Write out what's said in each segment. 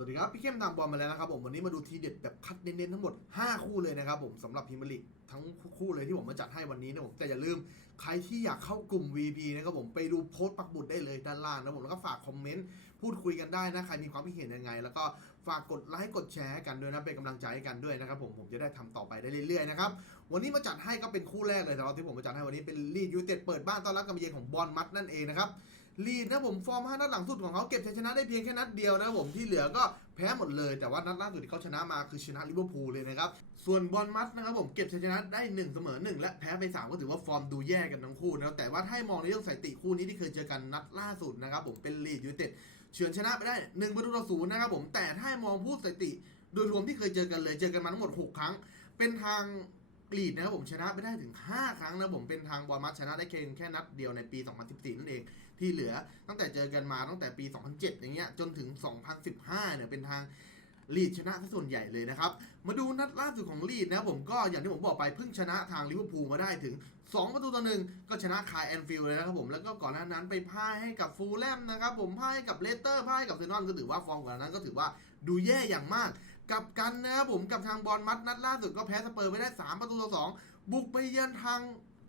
สวัสดีครับพี่เข้มทางบอลมาแล้วนะครับผมวันนี้มาดูทีเด็ดแบบคัดเน้นๆทั้งหมด 5 คู่เลยนะครับผมสำหรับพรีเมียร์ลีกทั้งคู่เลยที่ผมมาจัดให้วันนี้นะผมแต่อย่าลืมใครที่อยากเข้ากลุ่ม VP นะครับผมไปดูโพสต์ปักบุตรได้เลยด้านล่างนะผมแล้วก็ฝากคอมเมนต์พูดคุยกันได้นะใครมีความคิดเห็นยังไง แล้วก็ฝากกดไลค์กดแชร์ให้กันด้วยนะเป็นกำลังใจให้กันด้วยนะครับผมผมจะได้ทำต่อไปได้เรื่อยๆนะครับวันนี้มาจัดให้ก็เป็นคู่แรกเลยสำหรับที่ผมมาจัดให้วันนี้เป็นลีดยูเต็ดเปิดบ้านต้อนรับการมเยือนของบอลมัดนั่นเองนะครับ ลีดนะผมฟอร์ม5นัดหลังสุดของเขาเก็บชัยชนะได้เพียงแค่นัดเดียวนะผมที่เหลือก็แพ้หมดเลยแต่ว่านัดล่าสุดที่เขาชนะมาคือชนะลิเวอร์พูลเลยนะครับส่วนบอลมัสนะครับผมเก็บชัยชนะได้1เสมอ1และแพ้ไป 3 ก็ถือว่าฟอร์มดูแย่กันทั้งคู่นะแต่ว่าถ้ามองในเรื่องสถิติคู่นี้ที่เคยเจอกันนัดล่าสุดนะครับผมเป็นลีดยูไนเต็ดเฉือนชนะไปได้1ประตูต่อศูนย์นะครับผมแต่ถ้ามองพูดสถิติ โดยรวมที่เคยเจอกันเลยเจอกันมาทั้งหมด 6 ครั้ง เป็นทางลีดนะครับผมชนะไปได้ถึง 5 ครั้งนะผมเป็นทางบอลมัสชนะได้เพียงแค่นัดเดียวในปี 2014 นั่นเอง ที่เหลือตั้งแต่เจอกันมาตั้งแต่ปี 2007 อย่างเงี้ยจนถึง 2015 เนี่ยเป็นทางลีดชนะส่วนใหญ่เลยนะครับ มาดูนัดล่าสุดของลีดนะผมก็อย่างที่ผมบอกไปเพิ่งชนะทางลิเวอร์พูลมาได้ถึง 2 ประตูต่อหนึ่งก็ชนะคายแอนฟิลด์เลยนะครับผมแล้วก็ก่อนหน้านั้นไปพ่ายให้กับฟูลแลมนะครับผมพ่ายให้กับเลสเตอร์พ่ายให้กับเซนอนก็ถือว่าฟอร์มก่อนนั้นก็ถือว่าดูแย่อย่างมาก กับกันนะครับผมกับทางบอลมัดนัดล่าสุดก็แพ้สเปอร์ไปได้ 3 ประตูต่อ2บุกไปเยือนทาง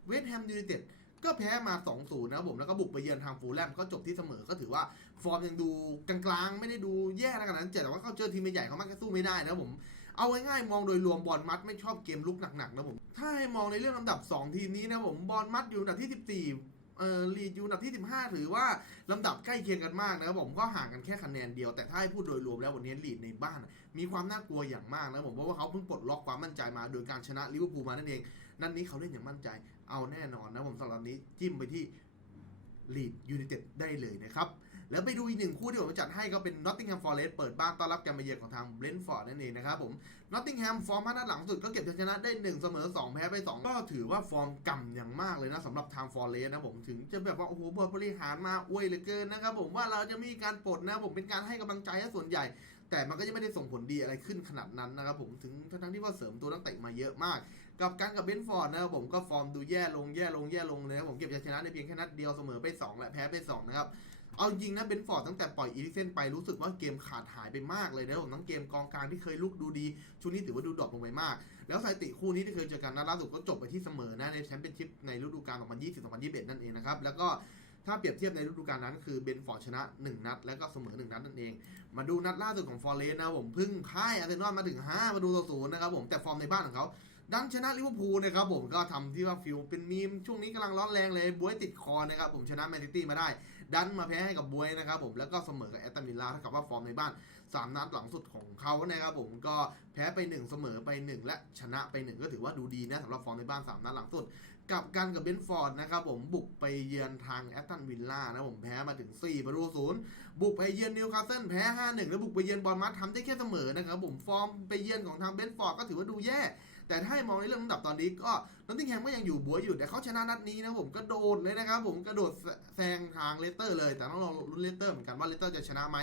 เวสต์แฮมยูไนเต็ด ก็แพ้มา 2-0 นะครับผม แล้วก็บุกไปเยือนทางฟูลแลมก็จบที่เสมอ ก็ถือว่าฟอร์มยังดูกลางๆ ไม่ได้ดูแย่ขนาดนั้นแต่ว่าเขาเจอทีมใหญ่เขามักจะสู้ไม่ได้นะผม เอาง่ายๆมองโดยรวมบอลมัดไม่ชอบเกมลุกหนักๆนะผม ถ้าให้มองในเรื่องลำดับ 2 ทีมนี้นะผมบอลมัดอยู่อันดับที่ 14เอ่อลีดอยู่อันดับที่ 15 ถือว่าลำดับใกล้เคียงกันมากนะครับผมก็ห่างกันแค่คะแนนเดียว แต่ถ้าให้พูดโดยรวมแล้ววันนี้ลีดในบ้าน มีความน่ากลัวอย่างมากนะผมเพราะว่าเขาเพิ่งปลดล็อกความมั่นใจมา โดยการชนะลิเวอร์พูลมานั่นเอง นัดนนี้เขาเล่นอย่างมั่นใจ เอาแน่นอนนะผมสำหรับนี้จิ้มไปที่ลีดยู i นเต็ดได้เลยนะครับ แล้วไปดูอีกหนึ่งคู่ที่ผมจัดให้ก็เป็น Nottingham Forest เปิดบ้านต้อนรับการมาเยือนของทาง Brentford นั่นเองนะครับผม Nottingham ฟอร์มห้านัดหลังสุดก็เก็บชัยชนะได้ 1 เสมอ 2 แพ้ไป 2 ก็ถือว่าฟอร์มก่ำอย่างมากเลยนะสำหรับทาง Forest นะผมถึงจะแบบว่า โอ้โหบริหารมาอวยเหลือเกินนะครับผมว่าเราจะมีการปลดนะผมเป็นการให้กำลังใจซะส่วนใหญ่ แต่มันก็ยังไม่ได้ส่งผลดีอะไรขึ้นขนาดนั้นนะครับผมถึงทั้งที่ว่าเสริมตัวนักเตะมาเยอะมาก กับการกับเบนฟอร์ดนะครับผมก็ฟอร์มดูแย่ลงแย่ลงแย่ลงเลยครับผมเก็บชัยชนะในเพียงแค่นัดเดียวเสมอไป 2 และแพ้ไป 2 นะครับเอาจริงนะเบนฟอร์ดตั้งแต่ปล่อยอีลิเซนไปรู้สึกว่าเกมขาดหายไปมากเลยนะครับผมทั้งเกมกองกลางที่เคยลุกดูดีช่วงนี้ถือว่าดูดรอปลงไปมาก แล้วสถิติคู่นี้ที่เคยเจอกันนัดล่าสุดก็จบไปที่เสมอนะในแชมเปี้ยนชิพในฤดูกาล2020-2021 นั่นเองนะครับแล้วก็ถ้าเปรียบเทียบในฤดูกาลนั้นคือเบนฟอร์ดชนะ 1 นัด แล้วก็เสมอ 1 นัดนั่นเอง มาดูนัดล่าสุดของฟอร์เรสนะผมพึ่งพ่ายอาร์เซนอลมาถึง 5 มาดูต่อศูนย์นะครับผมแต่ฟอร์มในบ้านของเขา ดันชนะลิเวอร์พูลนะครับผมก็ทำที่ว่าฟิลเป็นมีมช่วงนี้กำลังร้อนแรงเลยบวยติดคอนะครับผมชนะแมนซิตี้มาได้ ดันมาแพ้ให้กับบวยนะครับผมแล้วก็เสมอกับแอตตันวิลล่าเท่ากับว่าฟอร์มในบ้าน 3 นัดหลังสุดของเขานะครับผมก็แพ้ไป 1 เสมอไป 1 และชนะไป 1 ก็ถือว่าดูดีนะสำหรับฟอร์มในบ้าน 3 นัดหลังสุดกับกันกับเบนฟอร์ดนะครับผมบุกไปเยือนทางแอตตันวิลล่านะผมแพ้มาถึง 4 ประตูศูนย์บุกไปเยือนนิวคาสเซิลแพ้ 5-1 แล้วบุกไปเยือนบอลมัดทำได้แค่เสมอนะครับผมฟอร์มไปเยือนของทางเบนฟอร์ดก็ถือว่าดูแย่ แต่ถ้าให้มองในเรื่องลำดับตอนนี้ก็นอตติงแฮมก็ยังอยู่บัวอยู่แต่เขาชนะนัดนี้นะผมกระโดดเลยนะครับผมกระโดดแซงทางเลสเตอร์เลย แต่ต้องรอรุ่นเลสเตอร์เหมือนกันว่าเลสเตอร์จะชนะไหม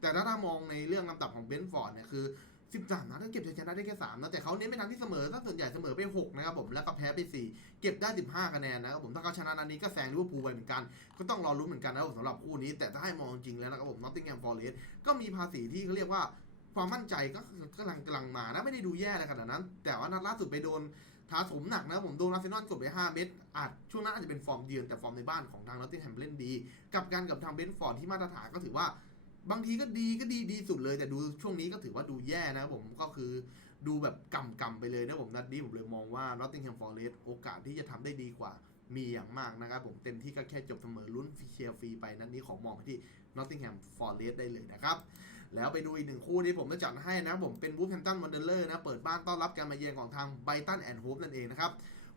แต่ถ้าถ้ามองในเรื่องลำดับของเบนฟอร์ดเนี่ยคือ13นัดก็เก็บชัยชนะได้แค่3นะแต่เขาเน้นไปทางที่เสมอถ้าส่วนใหญ่เสมอไป 6 นะครับผม แล้วก็แพ้ไป 4 เก็บได้ 15 คะแนนนะครับผม ถ้าเขาชนะนัดนี้ก็แซงลิเวอร์พูลไปเหมือนกัน ก็ต้องรอรุ้นเหมือนกันนะครับผมสำหรับคู่นี้ แต่ถ้าให้มองจริงแล้วนะครับผมนอตติงแฮมฟอร์เรสก็มีภาษีที่เขาเรียกว่า ความมั่นใจก็กำลังกำลังมานะไม่ได้ดูแย่อะไรขนาดนั้น แต่ว่านัดล่าสุดไปโดนท้าสมหนักนะผมโดนอาร์เซนอลกดไป 5 เม็ดอาจช่วงนั้นอาจจะเป็นฟอร์มเยือนแต่ฟอร์มในบ้านของทางนอตติงแฮมเล่นดี กับการกับทางเบนฟอร์ดที่มาตรฐานก็ถือว่า บางทีก็ดีก็ดีดีสุดเลย แต่ดูช่วงนี้ก็ถือว่าดูแย่นะผมก็คือดูแบบกำกำไปเลยนะผมนัดนี้ผมเลยมองว่า Nottingham Forest โอกาสที่จะทำได้ดีกว่า มีอย่างมากนะครับผมเต็มที่ก็แค่จบเสมอลุ้นเชียร์ฟรีไปนัดนี้ของมองไปที่ Nottingham Forest ได้เลยนะครับ แล้วไปดูอีกหนึ่งคู่ที่ผมจะจัดให้นะครับผมเป็น Wolverhampton Wanderers นะเปิดบ้านต้อนรับการมาเยือนของทาง Brighton and Hove นั่นเองนะครับ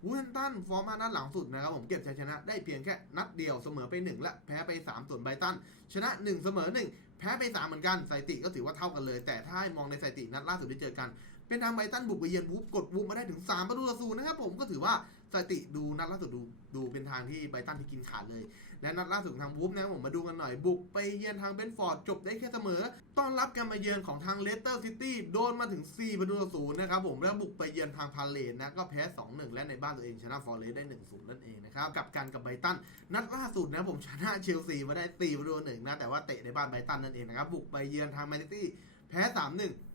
วูนตันฟอร์มานัดหลังสุดนะครับผมเก็บชัยชนะได้เพียงแค่นัดเดียวเสมอไป 1 และแพ้ไป 3 ส่วนไบตัน ชนะ 1 เสมอ 1 แพ้ไป 3 เหมือนกันสถิติก็ถือว่าเท่ากันเลย แต่ถ้ามองในสถิตินัดล่าสุดที่เจอกัน เป็นทางไบตันบุกไปเยือนวูฟกดวูฟมาได้ถึง3ประตูต่อศูนย์นะครับผมก็ถือว่า สถิติดูนัดล่าสุดดูดูเป็นทางที่ไบตันที่กินขาดเลย และนัดล่าสุดทางวูฟนะผมมาดูกันหน่อยบุกไปเยือนทางเบนฟอร์ดจบได้แค่เสมอ ต้อนรับการมาเยือนของทางเลสเตอร์ซิตี้โดนมาถึง 4 ประตูต่อศูนย์นะครับผมแล้วบุกไปเยือนทางพาเลนนะก็แพ้ 2-1 และในบ้านตัวเองชนะฟอร์เรสได้ 1-0 นั่นเองนะครับกับการกับไบตันนัดล่าสุดนะผมชนะเชลซีมาได้4ประตูหนึ่งนะแต่ว่าเตะในบ้านไบตันนั่นเองนะครับบุกไปเยือนทางแมนซิตี้แพ้ 3-1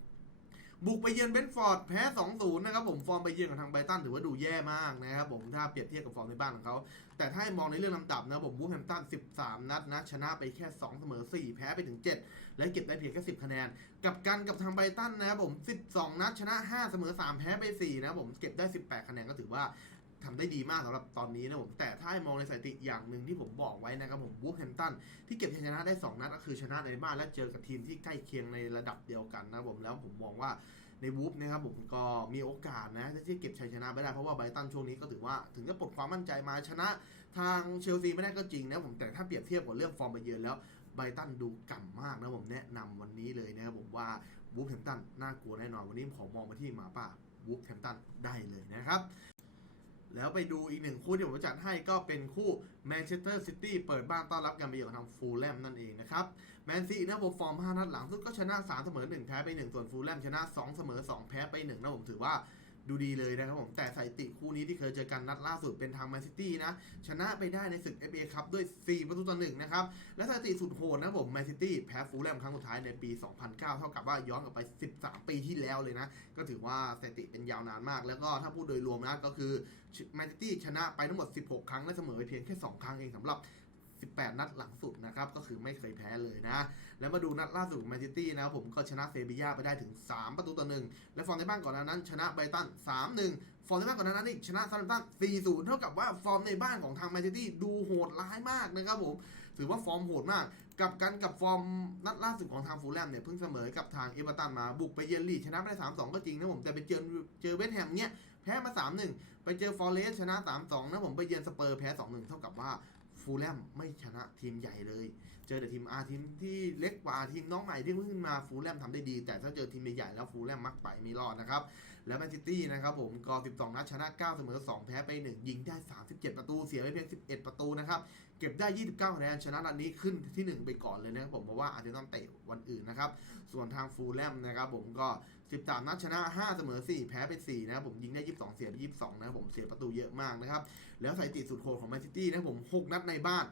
บุกไปเยือนเบนฟอร์ดแพ้2-0นะครับผมฟอร์มไปเยือนกับทางไบตันถือว่าดูแย่มากนะครับผมถ้าเปรียบเทียบกับฟอร์มในบ้านของเขาแต่ถ้ามองในเรื่องลำดับนะผมวูแฮมตัน 13 นัดนะชนะไปแค่ 2 เสมอ 4 แพ้ไปถึง 7 และเก็บได้เพียงแค่ 10 คะแนน กับกันกับทางไบตันนะครับผม 12 นัดชนะ 5 เสมอ 3 แพ้ไป 4 นะผมเก็บได้ 18 คะแนนก็ถือว่า ทำได้ดีมากสำหรับตอนนี้นะผม แต่ถ้าให้มองในสถิติอย่างหนึ่งที่ผมบอกไว้นะครับผมวูฟแฮมตันที่เก็บชัยชนะได้ 2 นัดก็คือชนะในบ้านและเจอกับทีมที่ใกล้เคียงในระดับเดียวกันนะผมแล้วผมมองว่าในวูฟนะครับผมก็มีโอกาสนะที่จะเก็บชัยชนะไปได้เพราะว่าไบตันช่วงนี้ก็ถือว่าถึงจะปลดความมั่นใจมาชนะทางเชลซีไม่ได้ก็จริงนะผมแต่ถ้าเปรียบเทียบกับเรื่องฟอร์มไปเยือนแล้วไบตันดูก่ำมากนะผมแนะนำวันนี้เลยนะครับผมว่าวูฟแฮมตันน่ากลัวแน่นอนวันนี้ผมมองมาที่หมาป่าวูฟแฮมตันได้เลยนะครับ แล้วไปดูอีกหนึ่งคู่ที่ผมจัดให้ก็เป็นคู่แมนเชสเตอร์ซิตี้เปิดบ้านต้อนรับการไปเยือนของทางฟูลแลมนั่นเองนะครับแมนซีนะผมฟอร์ม 5 นัดหลังสุดก็ชนะ 3 เสมอ 1 แพ้ไป 1 ส่วนฟูลแลมชนะ 2 เสมอ 2 แพ้ไป 1 นะผมถือว่า ดูดีเลยนะครับผมแต่สถิติคู่นี้ที่เคยเจอกันนัดล่าสุดเป็นทางแมนซิตี้นะ ชนะไปได้ในศึก FA ครับด้วย 4 ประตูต่อ1นะครับ และสถิติสุดโหดนะผมแมนซิตี้แพ้ฟูลแลมครั้งสุดท้ายในปี 2009 เท่ากับว่าย้อนกลับไป 13 ปีที่แล้วเลยนะ ก็ถือว่าสถิติเป็นยาวนานมาก แล้วก็ถ้าพูดโดยรวมนะก็คือแมนซิตี้ชนะไปทั้งหมด 16 ครั้งและเสมอเพียงแค่ 2 ครั้งเองสำหรับ 18 นัดหลังสุดนะครับ ก็คือไม่เคยแพ้เลยนะ แล้วมาดูนัดล่าสุดของแมนซิตี้นะครับผมก็ชนะเซบีย่าไปได้ถึง 3 ประตูต่อหนึ่งและฟอร์มในบ้านก่อนหน้านั้น ชนะไบรตัน 3-1 ฟอร์มในบ้านก่อนหน้านั้นอีกชนะซาร์ตัน 4-0 เท่ากับว่าฟอร์มในบ้านของทางแมนซิตี้ดูโหดร้ายมากนะครับผม ถือว่าฟอร์มโหดมาก กับกันกับฟอร์มนัดล่าสุดของทางฟูลแลมเนี่ยเพิ่งเสมอกับทางเอเวอร์ตันมาบุกไปเยนลีชนะไปได้3-2 ก็จริงนะผมแต่ไปเจอเจอเวสต์แฮมเนี่ยแพ้มา 3-1 ไปเจอฟอร์เรสชนะ 3-2 นะผมไปเยือนสเปอร์แพ้ 2-1 เท่ากับว่า ฟูลแลมไม่ชนะทีมใหญ่เลย เจอแต่ทีมอาทีมที่เล็กกว่าทีมน้องใหม่ที่เพิ่งขึ้นมาฟูลแลมทำได้ดี แต่ถ้าเจอทีมใหญ่แล้วฟูลแลมมักไปไม่รอดนะครับ แล้วแมนซิตี้นะครับผมก็12 นัดชนะ 9 เสมอ 2 แพ้ไป 1 ยิงได้ 37 ประตูเสียไปเพียง 11 ประตูนะครับ เก็บได้ 29คะแนนชนะนัดนี้ขึ้นที่ 1 ไปก่อนเลยนะครับผมเพราะว่าอาจจะต้องเตะวันอื่นนะครับ ส่วนทางฟูลแลมนะครับผมก็ 13 นัดชนะ 5 เสมอ 4 แพ้ไป 4 นะครับผมยิงได้ 22 เสียไป 22 นะครับผมเสียประตูเยอะมากนะครับ แล้วสถิติสุดโหดของแมนซิตี้นะครับผม 6 นัดในบ้าน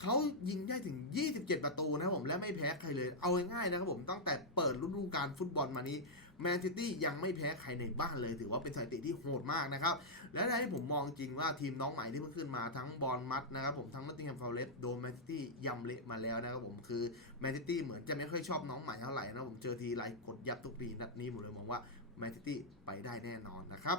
เขายิงได้ถึง 27 ประตูนะครับผมและไม่แพ้ใครเลย เอาง่ายๆนะครับผมตั้งแต่เปิดฤดูกาลฟุตบอลมานี้ แมนซิตี้ยังไม่แพ้ใครในบ้านเลย ถือว่าเป็นสถิติที่โหดมากนะครับ และได้ให้ผมมองจริงว่าทีมน้องใหม่ที่เพิ่งขึ้นมาทั้งบอลมัดนะครับผมทั้งนอตติงแฮมฟอร์เรสโดนแมนซิตี้ยำเละมาแล้วนะครับผมคือแมนซิตี้เหมือนจะไม่ค่อยชอบน้องใหม่เท่าไหร่นะผมเจอทีไรกดยับทุกปีนัดนี้ผมเลยมองว่าแมนซิตี้ไปได้แน่นอนนะครับ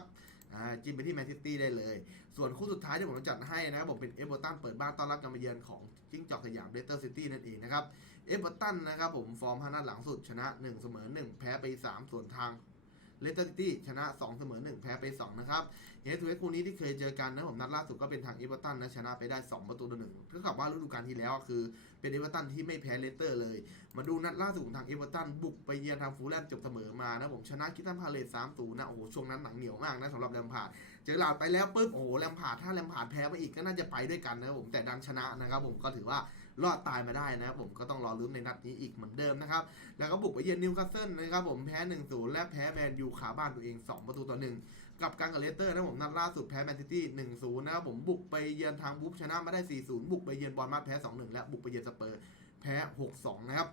จิ้มไปที่แมนซิตี้ได้เลย ส่วนคู่สุดท้ายที่ผมจัดให้นะครับผมเป็นเอเวอร์ตันเปิดบ้านต้อนรับการมาเยือนของจิ้งจอกสยามเรสเตอร์ซิตี้นั่นเองนะครับ เอเวอร์ตันนะครับผมฟอร์ม5นัดหลังสุดชนะ 1 เสมอ 1 แพ้ไป 3 ส่วนทางเลสเตอร์ซิตี้ชนะ 2 เสมอ 1 แพ้ไป 2 นะครับเฮทูเอคู่นี้ที่เคยเจอกันนะผมนัดล่าสุดก็เป็นทางเอเวอร์ตันนะชนะไปได้ 2 ประตูต่อหนึ่งเท่ากับว่าฤดูกาลที่แล้วคือเป็นเอเวอร์ตันที่ไม่แพ้เลสเตอร์เลย มาดูนัดล่าสุดของทางเอเวอร์ตันบุกไปเยือนทางฟูลแลมจบเสมอมานะผมชนะคิตันพาเลส3 0นะโอ้โหช่วงนั้นหนังเหนียวมากนะสำหรับแลมพาร์ด เจอหลาดไปแล้วปุ๊บโอ้โหแลมพาร์ดถ้าแลมพาร์ดแพ้ไปอีกก็น่าจะไปด้วยกันนะครับผมแต่ดันชนะนะครับผมก็ถือว่ารอดตายมาได้นะครับผมก็ต้องรอลุ้นในนัดนี้อีกเหมือนเดิมนะครับแล้วก็บุกไปเยือนนิวคาสเซิลนะครับผมแพ้1-0และแพ้แมนยูขาบ้านตัวเอง 2 ประตูต่อ1กับการกับเลสเตอร์นะผมนัดล่าสุดแพ้แมนซิตี้1-0นย์นะครับผมบุกไปเยือนทางบุ๊ชนะมาได้ 4-0 บุกไปเยือนบอลมาดแพ้ 2-1 และบุกไปเยือนสเปอร์แพ้ 6-2 นะครับ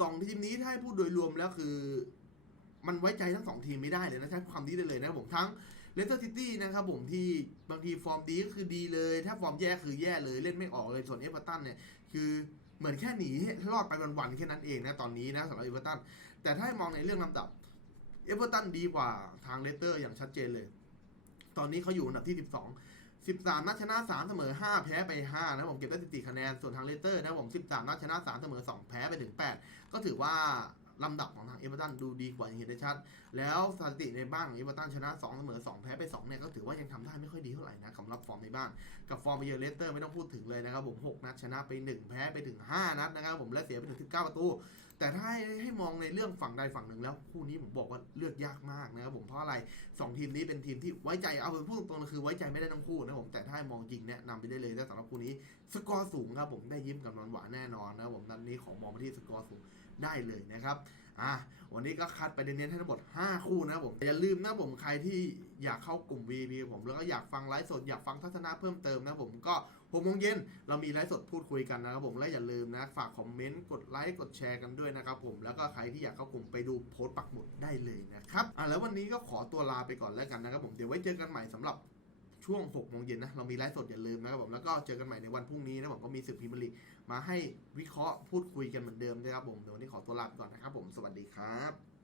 สองทีมนี้ถ้าให้พูดโดยรวมแล้วคือ มันไว้ใจทั้งสองทีมไม่ได้เลยนะใช้ความนี้ได้เลยนะผมทั้ง เลสเตอร์ซิตี้นะครับผมที่บางทีฟอร์มดีก็คือดีเลย ถ้าฟอร์มแย่คือแย่เลยเล่นไม่ออกเลยส่วนเอเวอร์ตันเนี่ยคือเหมือนแค่หนีรอดไปวันๆแค่นั้นเองนะตอนนี้นะสำหรับเอเวอร์ตันแต่ถ้ามองในเรื่องลำดับเอเวอร์ตันดีกว่าทางเลสเตอร์อย่างชัดเจนเลย ตอนนี้เขาอยู่อันดับที่ 12 13 นัดชนะ 3 เสมอ 5 แพ้ไป 5 นะผมเก็บได้ 14 คะแนน ส่วนทางเลสเตอร์นะผม 13 นัดชนะ 3 เสมอ 2 แพ้ไปถึง 8 ก็ถือว่า ลำดับของทางเอเวอร์ตันดูดีกว่าอย่างเห็นได้ชัด แล้วสถิติในบ้านของเอเวอร์ตันชนะ2เสมอ2แพ้ไป2เนี่ยก็ถือว่ายังทำได้ไม่ค่อยดีเท่าไหร่นะสำหรับฟอร์มในบ้าน กับฟอร์มไปเยือนเลสเตอร์ไม่ต้องพูดถึงเลยนะครับผม6นัดชนะไป 1 แพ้ไปถึง 5 นัดนะครับผมและเสียไปถึง19ประตูแต่ถ้าให้ให้มองในเรื่องฝั่งใดฝั่งหนึ่งแล้วคู่นี้ผมบอกว่าเลือกยากมากนะครับผมเพราะอะไรสองทีมนี้เป็นทีมที่ไว้ใจเอาเป็นพูดตรงๆคือไว้ใจไม่ได้ทั้งคู่นะผมแต่ถ้าให้มองจริงแนะนำไปได้เลยนะสำหรับคู่นี้สกอร์สูงครับผมได้ยิ้มกับนอนหวานแน่นอนนะครับผมนัดนี้ของมองไปที่สกอร์สูงได้เลยนะครับอะวันนี้ก็คัดไปเน้นๆให้ทั้งหมด 5 คู่นะครับผมอย่าลืมนะผมใครที่อยากเข้ากลุ่ม VP ผมแล้วก็อยากฟังไลฟ์สดอยากฟังทัศนะเพิ่มเติมนะผมก็ 6โมงเย็นเรามีไลฟ์สดพูดคุยกันนะครับผมและอย่าลืมนะฝากคอมเมนต์กดไลค์กดแชร์กันด้วยนะครับผมแล้วก็ใครที่อยากเข้ากลุ่มไปดูโพสต์ปักหมุดได้เลยนะครับอะแล้ววันนี้ก็ขอตัวลาไปก่อนแล้วกันนะครับผมเดี๋ยวไว้เจอกันใหม่สำหรับช่วง6โมงเย็นนะเรามีไลฟ์สดอย่าลืมนะครับผมแล้วก็เจอกันใหม่ในวันพรุ่งนี้นะผมก็มีศึกพรีเมียร์ลีมาให้วิเคราะห์พูดคุยกันเหมือนเดิมนะครับผมเดี๋ยววันนี้ขอตัวลาไปก่อนนะครับผมสวัสดีครับ